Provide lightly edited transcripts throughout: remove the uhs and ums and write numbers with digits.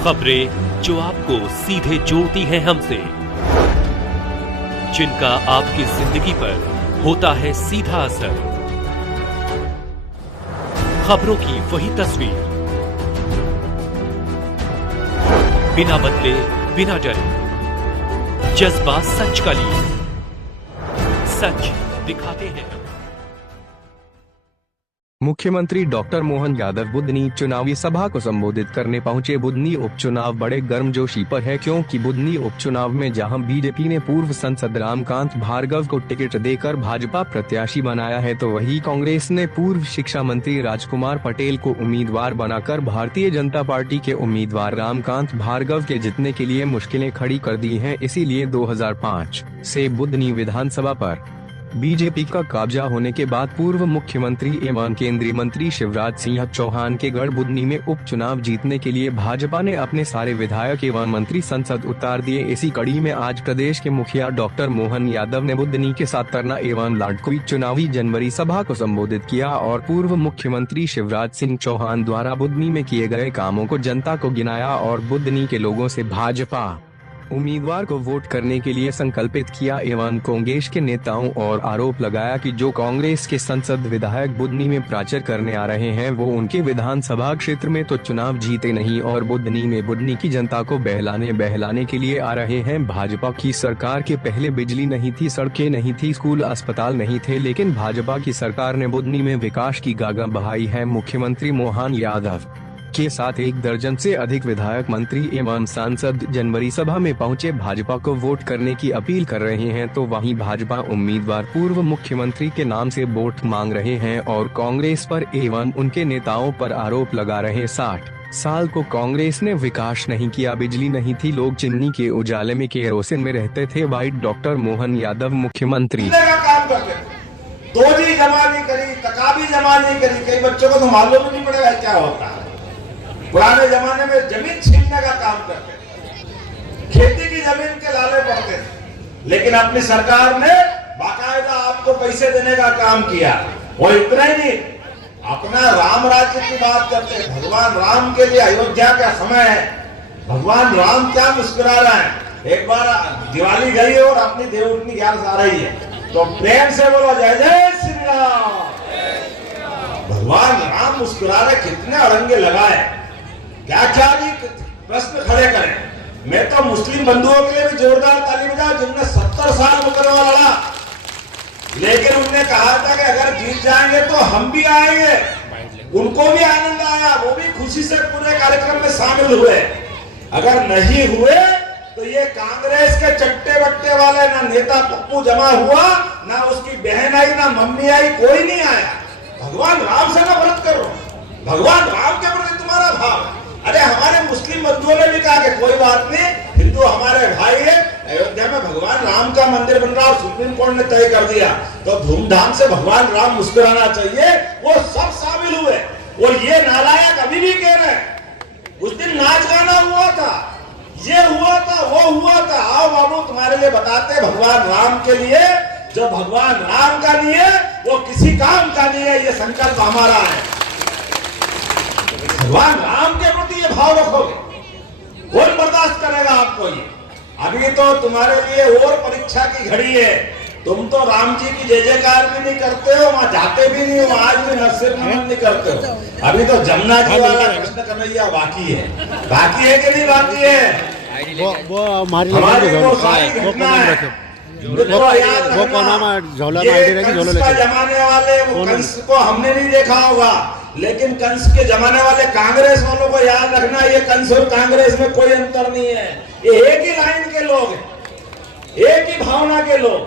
खबरें जो आपको सीधे जोड़ती हैं हमसे, जिनका आपकी जिंदगी पर होता है सीधा असर। खबरों की वही तस्वीर, बिना बदले बिना डरे, जज्बा सच का लिए, सच दिखाते हैं। मुख्यमंत्री डॉक्टर मोहन यादव बुधनी चुनावी सभा को संबोधित करने पहुंचे। बुधनी उपचुनाव बड़े गर्मजोशी पर है, क्योंकि बुधनी उपचुनाव में जहां बीजेपी ने पूर्व सांसद रामकांत भार्गव को टिकट देकर भाजपा प्रत्याशी बनाया है, तो वहीं कांग्रेस ने पूर्व शिक्षा मंत्री राजकुमार पटेल को उम्मीदवार बनाकर भारतीय जनता पार्टी के उम्मीदवार रामकांत भार्गव के जीतने के लिए मुश्किलें खड़ी कर दी हैं। इसीलिए 2005 से बुधनी विधानसभा पर बीजेपी का कब्जा होने के बाद पूर्व मुख्यमंत्री एवं केंद्रीय मंत्री शिवराज सिंह चौहान के गढ़ बुधनी में उपचुनाव जीतने के लिए भाजपा ने अपने सारे विधायक एवं मंत्री संसद उतार दिए। इसी कड़ी में आज प्रदेश के मुखिया डॉक्टर मोहन यादव ने बुधनी के साथ तरना एवं लाडकुई चुनावी जनवरी सभा को संबोधित किया और पूर्व मुख्यमंत्री शिवराज सिंह चौहान द्वारा बुधनी में किए गए कामों को जनता को गिनाया और बुधनी के लोगों से भाजपा उम्मीदवार को वोट करने के लिए संकल्पित किया एवं कांग्रेस के नेताओं और आरोप लगाया कि जो कांग्रेस के संसद विधायक बुधनी में प्रचार करने आ रहे हैं वो विधानसभा क्षेत्र में तो चुनाव जीते नहीं और बुधनी की जनता को बहलाने के लिए आ रहे हैं। भाजपा की सरकार के पहले बिजली नहीं थी, सड़कें नहीं थी, स्कूल अस्पताल नहीं थे, लेकिन भाजपा की सरकार ने बुधनी में विकास की गागा बहाई है। मुख्यमंत्री मोहन यादव के साथ 1 दर्जन से अधिक विधायक, मंत्री एवं सांसद जनवरी सभा में पहुंचे भाजपा को वोट करने की अपील कर रहे हैं, तो वहीं भाजपा उम्मीदवार पूर्व मुख्यमंत्री के नाम से वोट मांग रहे हैं और कांग्रेस पर एवं उनके नेताओं पर आरोप लगा रहे। 60 साल को कांग्रेस ने विकास नहीं किया, बिजली नहीं थी, लोग चिमनी के उजाले में केरोसिन में रहते थे। वाइट डॉक्टर मोहन यादव मुख्यमंत्री 2G जमा नहीं करी, तकाबी जमा नहीं करी, कई बच्चों को तो मालूम नहीं पड़ेगा क्या होता है। पुराने जमाने में जमीन छीनने का काम करते थे, खेती की जमीन के लाले पड़ते थे, लेकिन अपनी सरकार ने बाकायदा आपको पैसे देने का काम किया। और इतना ही नहीं, अपना राम राज्य की बात करते, भगवान राम के लिए अयोध्या का समय है, भगवान राम क्या मुस्कुरा रहे हैं। एक बार दिवाली गई और अपनी देवउठनी ग्यारह आ रही है, तो प्रेम से बोलो जय जय श्री राम। भगवान राम मुस्कुरा रहे, कितने अड़ंगे लगाए, क्या प्रश्न खड़े करें। मैं तो मुस्लिम बंधुओं के लिए भी जोरदार ताली बजाऊं जिनने 70 साल मुकदमा लड़ा, लेकिन उनने कहा था कि अगर जीत जाएंगे तो हम भी आएंगे। उनको भी आनंद आया, वो भी खुशी से पूरे कार्यक्रम में शामिल हुए। अगर नहीं हुए तो ये कांग्रेस के चट्टे बट्टे वाले, ना नेता पप्पू जमा हुआ, ना उसकी बहन आई, ना मम्मी आई, कोई नहीं आया। भगवान राम से नफरत करो, भगवान राम के प्रति तुम्हारा भाव। अरे हमारे मुस्लिम बंधुओं ने भी कहा कि कोई बात नहीं, हिंदू हमारे भाई है, अयोध्या में भगवान राम का मंदिर बन रहा और सुप्रीम कोर्ट ने तय कर दिया, तो धूमधाम से भगवान राम मुस्कुराना चाहिए। वो सब शामिल हुए और ये नालायक अभी भी कह रहे हैं उस दिन नाच गाना हुआ था, ये हुआ था, वो हुआ था। आओ बाबू तुम्हारे लिए बताते, भगवान राम के लिए जो भगवान राम का नहीं है वो किसी काम का नहीं है, ये संकल्प हमारा है। भगवान राम के प्रति ये भाव रखोगे, कौन बर्दाश्त करेगा आपको। ये अभी तो तुम्हारे लिए और परीक्षा की घड़ी है। तुम तो राम जी की जय जयकार भी नहीं करते हो, वहां जाते भी नहीं हो, आज भी नसीब नमन नहीं करते हो। अभी तो जमुना जी वाला कृष्ण कन्हैया बाकी है कि नहीं बाकी है। वो हमारी घटना है, वो जमाने वाले वो कंस को हमने नहीं देखा होगा, लेकिन कंस के जमाने वाले कांग्रेस वालों को याद रखना, ये कंस और कांग्रेस में कोई अंतर नहीं है। ये एक ही लाइन के लोग हैं, एक ही भावना के लोग,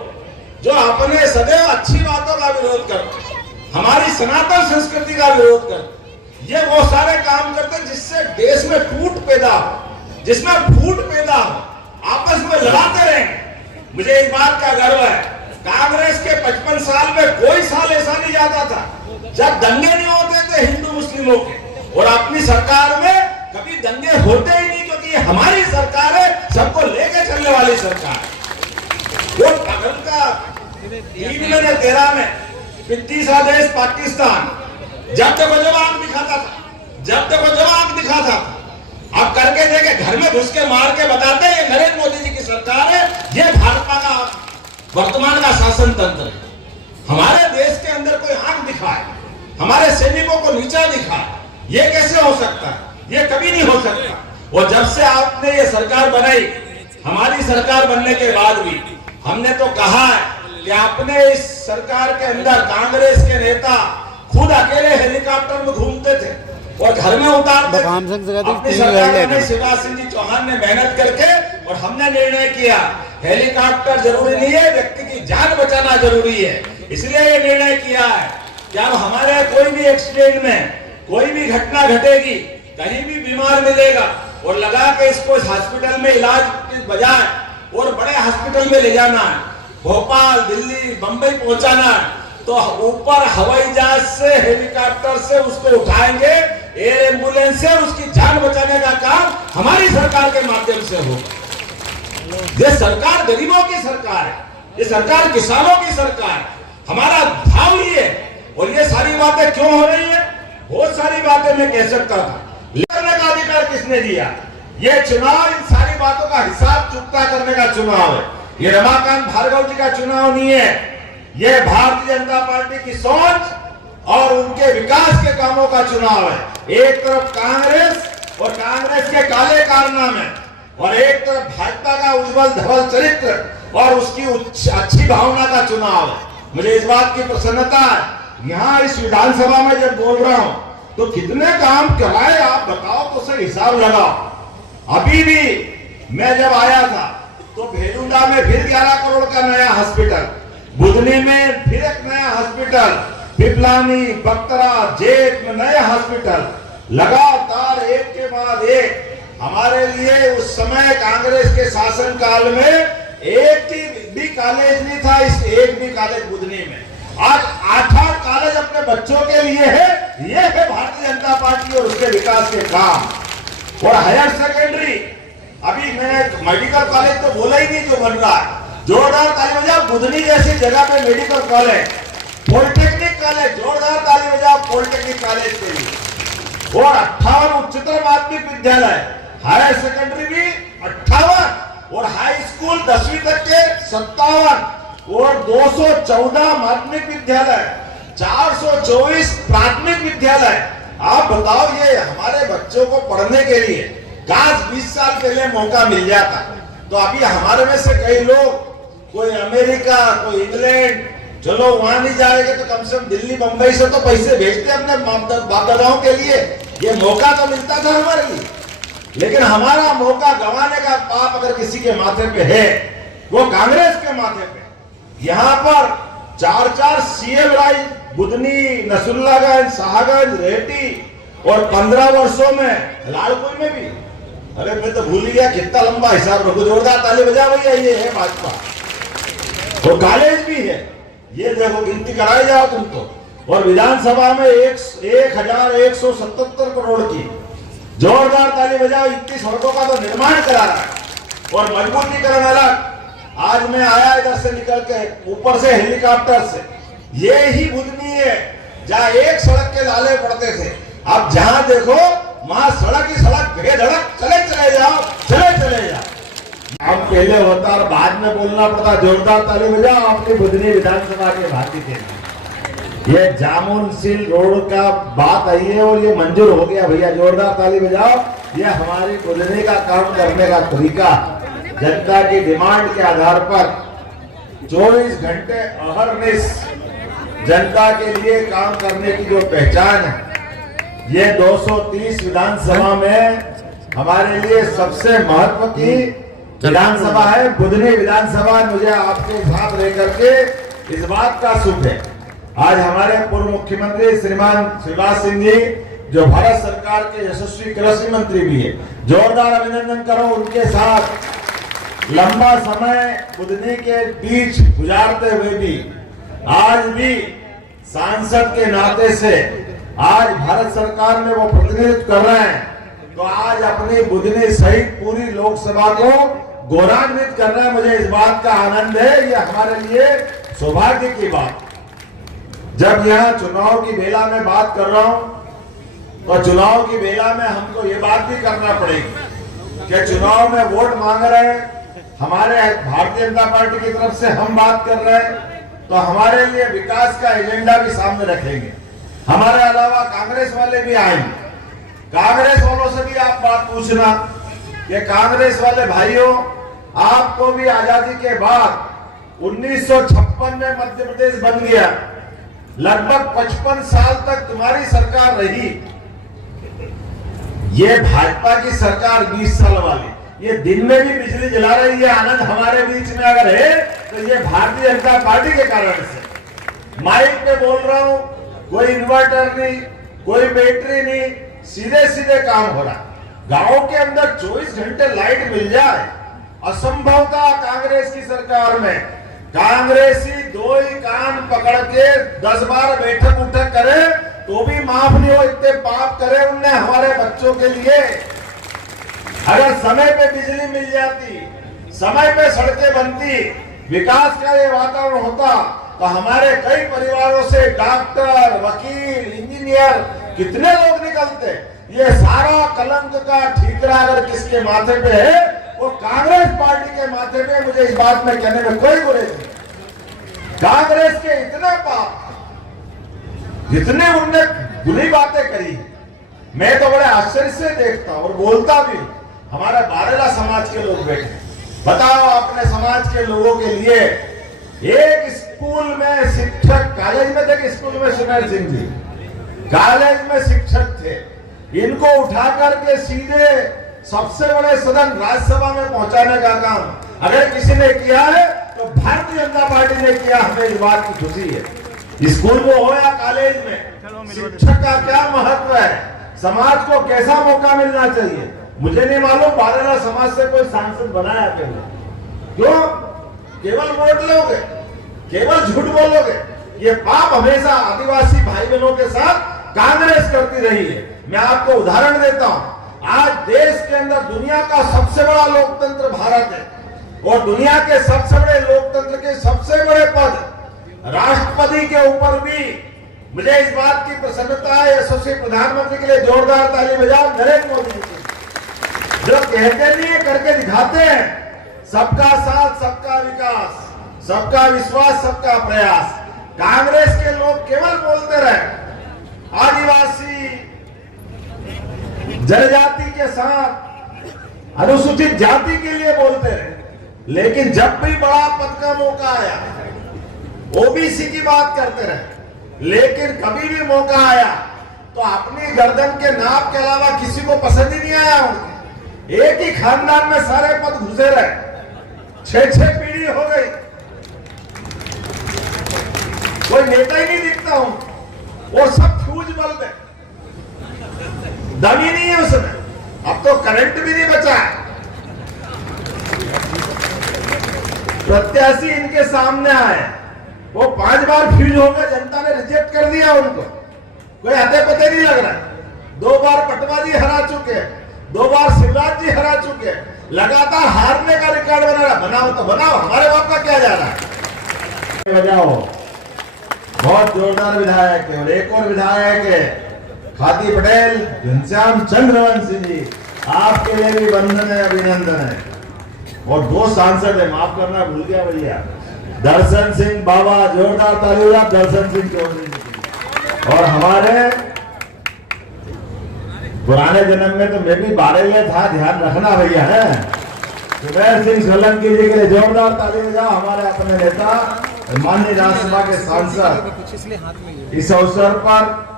जो अपने सदैव अच्छी बातों का विरोध करते, हमारी सनातन संस्कृति का विरोध करते। ये वो सारे काम करते जिससे देश में टूट पैदा हो, जिसमें फूट पैदा हो, आपस में लड़ाते रहेंगे। मुझे इस बात का गर्व है, कांग्रेस के 55 साल में कोई साल ऐसा नहीं जाता था जब दंगे नहीं होते थे हिंदू मुस्लिमों के, और अपनी सरकार में कभी दंगे होते ही नहीं, क्योंकि ये हमारी सरकार है, सबको लेके चलने वाली सरकार है। वो पागल का 3 में पित्तीसा देश पाकिस्तान जब देखो जब आंख दिखाता था, अब करके देखे घर में घुस के मार के बताते हैं ये नरेंद्र मोदी जी की सरकार है, ये भाजपा का वर्तमान का शासन तंत्र है। हमारे देश के अंदर कोई आंख दिखाए, हमारे सैनिकों को नीचा दिखाए, ये कैसे हो सकता है? ये कभी नहीं हो सकता। और जब से आपने ये सरकार बनाई, हमारी सरकार बनने के बाद भी हमने तो कहा है कि आपने इस सरकार के अंदर कांग्रेस के नेता खुद अकेले हेलीकॉप्टर में घूमते थे और घर में उतारते थे। अपनी सरकार में शिवराज सिंह जी चौहान ने मेहनत करके और हमने निर्णय किया हेलीकॉप्टर जरूरी नहीं है, व्यक्ति की जान बचाना जरूरी है। इसलिए ये निर्णय किया है कि अब हमारे कोई भी एक्सीडेंट में कोई भी घटना घटेगी, कहीं भी बीमार मिलेगा और लगा के इसको इस हॉस्पिटल में इलाज की बजाय और बड़े हॉस्पिटल में ले जाना है, भोपाल, दिल्ली, बंबई पहुंचाना है, तो ऊपर हवाई जहाज से, हेलीकॉप्टर से उसको उठाएंगे, एयर एम्बुलेंस से, उसकी जान बचाने का काम हमारी सरकार के माध्यम से होगा। ये सरकार गरीबों की सरकार है, ये सरकार किसानों की सरकार है, हमारा भाव ही है। और ये सारी बातें क्यों हो रही है? बहुत सारी बातें मैं कह सकता था, करने का अधिकार किसने दिया? ये चुनाव इन सारी बातों का हिसाब चुकता करने का चुनाव है। ये रमाकांत भार्गव जी का चुनाव नहीं है, ये भारतीय जनता पार्टी की सोच और उनके विकास के कामों का चुनाव है। एक तरफ कांग्रेस और कांग्रेस के काले कारनामे और एक तरफ भाजपा का उज्जवल धवल चरित्र और उसकी अच्छी भावना का चुनाव है। मुझे इस बात की प्रसन्नता है, यहाँ इस विधानसभा में जब बोल रहा हूं तो कितने काम कराए आप बताओ तो सही हिसाब लगाओ। अभी भी मैं जब आया था तो भेलुंडा में फिर 11 करोड़ का नया हॉस्पिटल, बुधनी में फिर एक नया हॉस्पिटल, पिपलानी, बक्तरा, जेठ में नए हॉस्पिटल, लगातार एक के बाद एक। हमारे लिए उस समय कांग्रेस के शासन काल में एक भी कॉलेज नहीं था, इस एक भी कॉलेज बुधनी में। आज 8 कॉलेज अपने बच्चों के लिए है। ये है भारतीय जनता पार्टी और उसके विकास के काम। और हायर सेकेंडरी, अभी मैंने मेडिकल कॉलेज तो बोला ही नहीं जो बन रहा है, जोरदार ताली बजाओ बुधनी जैसी जगह पे मेडिकल कॉलेज, पॉलिटेक्निक कॉलेज, जोरदार ताली बजाओ पॉलिटेक्निक कॉलेज के लिए। और 58 उच्चतर माध्यमिक विद्यालय, हायर सेकेंडरी भी 58 और हाई स्कूल 10वीं तक के 57 और 214 माध्यमिक विद्यालय, 424 प्राथमिक विद्यालय। आप बताओ ये हमारे बच्चों को पढ़ने के लिए काश 20 साल पहले मौका मिल जाता तो अभी हमारे में से कई लोग, कोई अमेरिका, कोई इंग्लैंड, चलो वहां नहीं जाएंगे तो कम से कम दिल्ली, मुंबई से तो पैसे भेजते अपने बाप दादाओं के लिए। ये मौका तो मिलता था हमारे लिए, लेकिन हमारा मौका गंवाने का पाप अगर किसी के माथे पे है वो कांग्रेस के माथे पे। यहाँ पर 4 सीएम राज, बुधनी, नसरुल्लागंज, शाहगंज, रेहटी और 15 वर्षों में लालपुर में भी। अरे मैं तो भूल गया कितना लंबा हिसाब रखो, जोरदार ताली बजा भैया, ये है भाजपा। तो कॉलेज भी है, ये देखो गिनती कराई जाओ तुम तो। और विधानसभा में 1177 करोड़ की जोरदार ताली बजाओ, इतनी सड़कों का तो निर्माण करा रहा है और मजबूतीकरण अलग। आज मैं आया इधर से निकल के ऊपर से हेलीकॉप्टर से, ये ही बुधनी है जहाँ एक सड़क के लाले पड़ते थे, अब जहां देखो वहां सड़क ही सड़क, बेधड़क चले जाओ, चले जाओ। अब पहले होता और बाद में बोलना पड़ता, जोरदार ताली बजाओ आपकी बुधनी विधानसभा के भाती के लिए। ये जामुन सील रोड का बात आई है और ये मंजूर हो गया भैया, जोरदार ताली बजाओ। ये हमारी बुधनी का काम करने का तरीका, जनता की डिमांड के आधार पर 24 घंटे अहरनिश जनता के लिए काम करने की जो पहचान है, ये 230 विधानसभा में हमारे लिए सबसे महत्व की विधानसभा है बुधनी विधानसभा। मुझे आपके साथ रह करके इस बात का सुख है, आज हमारे पूर्व मुख्यमंत्री श्रीमान शिवराज सिंह जी जो भारत सरकार के यशस्वी कृषि मंत्री भी है, जोरदार अभिनंदन करो उनके साथ। लंबा समय बुधनी के बीच गुजारते हुए भी आज भी सांसद के नाते से आज भारत सरकार में वो प्रतिनिधित्व कर रहे हैं, तो आज अपनी बुधनी सहित पूरी लोकसभा को गौरवान्वित कर रहे हैं। मुझे इस बात का आनंद है, ये हमारे लिए सौभाग्य की बात। जब यहाँ चुनाव की बेला में बात कर रहा हूं तो चुनाव की बेला में हमको ये बात भी करना पड़ेगी कि चुनाव में वोट मांग रहे हैं, हमारे भारतीय जनता पार्टी की तरफ से हम बात कर रहे हैं, तो हमारे लिए विकास का एजेंडा भी सामने रखेंगे। हमारे अलावा कांग्रेस वाले भी आएंगे। कांग्रेस वालों से भी आप बात पूछना कि कांग्रेस वाले भाइयों, आपको भी आजादी के बाद 1956 में मध्य प्रदेश बन गया, लगभग 55 साल तक तुम्हारी सरकार रही। ये भाजपा की सरकार 20 साल वाली, ये दिन में भी बिजली जला रही है। आनंद हमारे बीच में अगर है तो ये भारतीय जनता पार्टी के कारण से। माइक पे बोल रहा हूं, कोई इन्वर्टर नहीं, कोई बैटरी नहीं, सीधे सीधे काम हो रहा। गांव के अंदर 24 घंटे लाइट मिल जाए, असंभव था कांग्रेस की सरकार में। कांग्रेसी दो ही कान पकड़ के 10 बार बैठक उठक करे तो भी माफ नहीं हो, इतने पाप करे उनने हमारे बच्चों के लिए। अगर समय पे बिजली मिल जाती, समय पे सड़कें बनती, विकास का ये वातावरण होता, तो हमारे कई परिवारों से डॉक्टर, वकील, इंजीनियर कितने लोग निकलते। ये सारा कलंक का ठीकरा अगर किसके माथे पे है, वो कांग्रेस पार्टी के माथे पे। मुझे इस बात में कहने में कोई गुरेज नहीं। कांग्रेस के इतने पाप, जितने उनने बुरी बातें करी, मैं तो बड़े आश्चर्य से देखता और बोलता भी। हमारे बारेला समाज के लोग बैठे, बताओ अपने समाज के लोगों के लिए एक स्कूल में शिक्षक, कॉलेज में थे, स्कूल में सुनील सिंह जी कॉलेज में शिक्षक थे, इनको उठा करके सीधे सबसे बड़े सदन राज्यसभा में पहुंचाने का काम अगर किसी ने किया है तो भारतीय जनता पार्टी ने किया। हमें इस बात की खुशी है। स्कूल में हो या कॉलेज में, शिक्षक का क्या महत्व है, समाज को कैसा मौका मिलना चाहिए। मुझे नहीं मालूम बारेला समाज से कोई सांसद बनाया क्यों? केवल वोट लोगे, केवल झूठ बोलोगे। ये पाप हमेशा आदिवासी भाई बहनों के साथ कांग्रेस करती रही है। मैं आपको उदाहरण देता हूं। आज देश के अंदर दुनिया का सबसे बड़ा लोकतंत्र भारत है और दुनिया के सबसे बड़े लोकतंत्र के सबसे बड़े पद राष्ट्रपति के ऊपर भी मुझे इस बात की प्रसन्नता है। यशस्वी प्रधानमंत्री के लिए जोरदार ताली बजाओ नरेंद्र मोदी जी, जो कहते नहीं है करके दिखाते हैं। सबका साथ, सबका विकास, सबका विश्वास, सबका प्रयास। कांग्रेस के लोग केवल बोलते रहे, आदिवासी जनजाति के साथ, अनुसूचित जाति के लिए बोलते रहे, लेकिन जब भी बड़ा पद का मौका आया ओबीसी की बात करते रहे। लेकिन कभी भी मौका आया तो अपनी गर्दन के नाप के अलावा किसी को पसंद ही नहीं आया उनके। एक ही खानदान में सारे पद घुसे रहे, 6-6 पीढ़ी हो गई, कोई नेता ही नहीं दिखता हूं, वो सब फ्यूज बल्ब है, दम ही नहीं है उसमें। अब तो करंट भी नहीं बचा है। प्रत्याशी इनके सामने आए, वो 5 बार फ्यूज हो गए, जनता ने रिजेक्ट कर दिया उनको, कोई हते पते नहीं लग रहा। 2 बार पटवा जी हरा चुके, 2 बार शिवराज जी हरा चुके, लगातार हारने का रिकॉर्ड बना रहा। बनाओ तो बनाओ, हमारे बाप का क्या जा रहा है। बजाओ, बहुत जोरदार विधायक है। और एक और विधायक है खाती पटेल, घनश्याम चंद्रवंशी जी, आपके लिए भी वंदन है, अभिनंदन है। और 2 सांसद है, माफ करना भूल गया भैया, दर्शन सिंह बाबा, जोरदार ताली हो दर्शन सिंह चौधरी। और हमारे पुराने जन्म में तो मैं भी बारेले था, ध्यान रखना भैया है, सुमेर सिंह सोलंकी जी के लिए जोरदार ताली बजाओ। हमारे अपने नेता माननीय राज्यसभा के सांसद। इस अवसर पर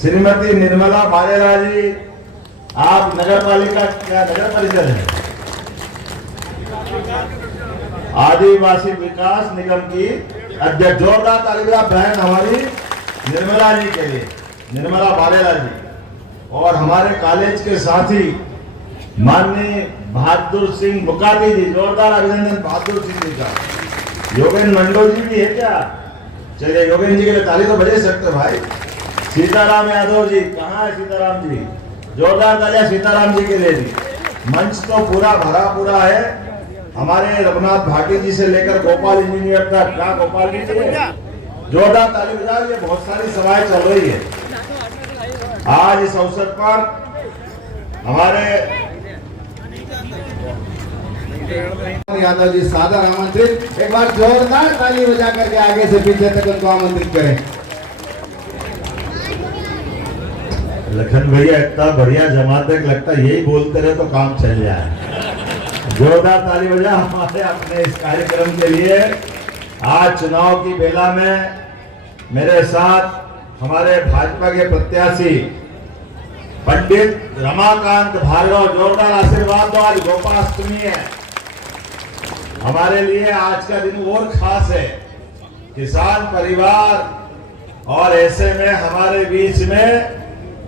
श्रीमती निर्मला बारेला जी, आप नगर पालिका क्या नगर परिषद है, आदिवासी विकास निगम की अध्यक्ष। जोरदार ताली बहन हमारी निर्मला जी के लिए, निर्मला बारेला जी। और हमारे कॉलेज के साथी माननीय बहादुर सिंह मुकाती जी, जोरदार अभिनंदन बहादुर सिंह जी का। योगेंद्र मंडो जी भी है क्या? चलिए योगेंद्र जी के लिए ताली तो बजा सकते भाई। सीताराम यादव जी, कहाँ है सीताराम जी? जोरदार तालियां सीताराम जी के लिए भी। मंच तो पूरा भरा पूरा है। हमारे रघुनाथ भाटी जी से लेकर गोपाल इंजीनियर तक, क्या गोपाल जी जोरदार ताली बजा। ये बहुत सारी सभाएं चल रही है। आज इस अवसर पर हमारे यादव जी सादर आमंत्रित, एक बार जोरदार ताली बजा करके आगे से पीछे तक उनको आमंत्रित करें। लखन भैया इतना बढ़िया जमात लगता है यही बोलते रहे तो काम चल जाए। जोरदार ताली बजा हमारे अपने इस कार्यक्रम के लिए। आज चुनाव की बेला में मेरे साथ हमारे भाजपा के प्रत्याशी पंडित रमाकांत भार्गव, जोरदार आशीर्वाद दो। आज गोपाष्टमी है, हमारे लिए आज का दिन और खास है। किसान परिवार और ऐसे में हमारे बीच में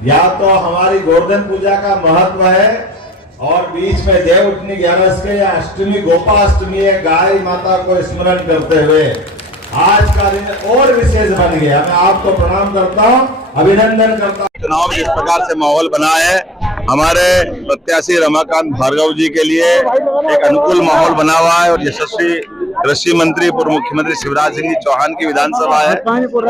या तो हमारी गोवर्धन पूजा का महत्व है और बीच में देव उठनी 11 के या अष्टमी गोपाष्टमी है, गाय माता को स्मरण करते हुए आज का दिन और विशेष बन गया। मैं आपको प्रणाम करता हूं, अभिनंदन करता हूं। चुनाव जिस प्रकार से माहौल बना है, हमारे प्रत्याशी रमाकांत भार्गव जी के लिए एक अनुकूल माहौल बना हुआ है और यशस्वी कृषि मंत्री पूर्व मुख्यमंत्री शिवराज सिंह चौहान की विधानसभा है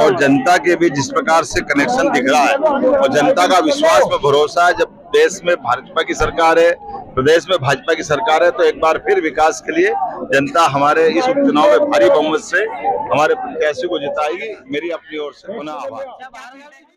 और जनता के बीच जिस प्रकार से कनेक्शन दिख रहा है और जनता का विश्वास में भरोसा है। जब देश में भाजपा की सरकार है, प्रदेश में भाजपा की सरकार है, तो एक बार फिर विकास के लिए जनता हमारे इस उपचुनाव में भारी बहुमत से हमारे प्रत्याशी को जिताएगी। मेरी अपनी ओर से पुनः आभार।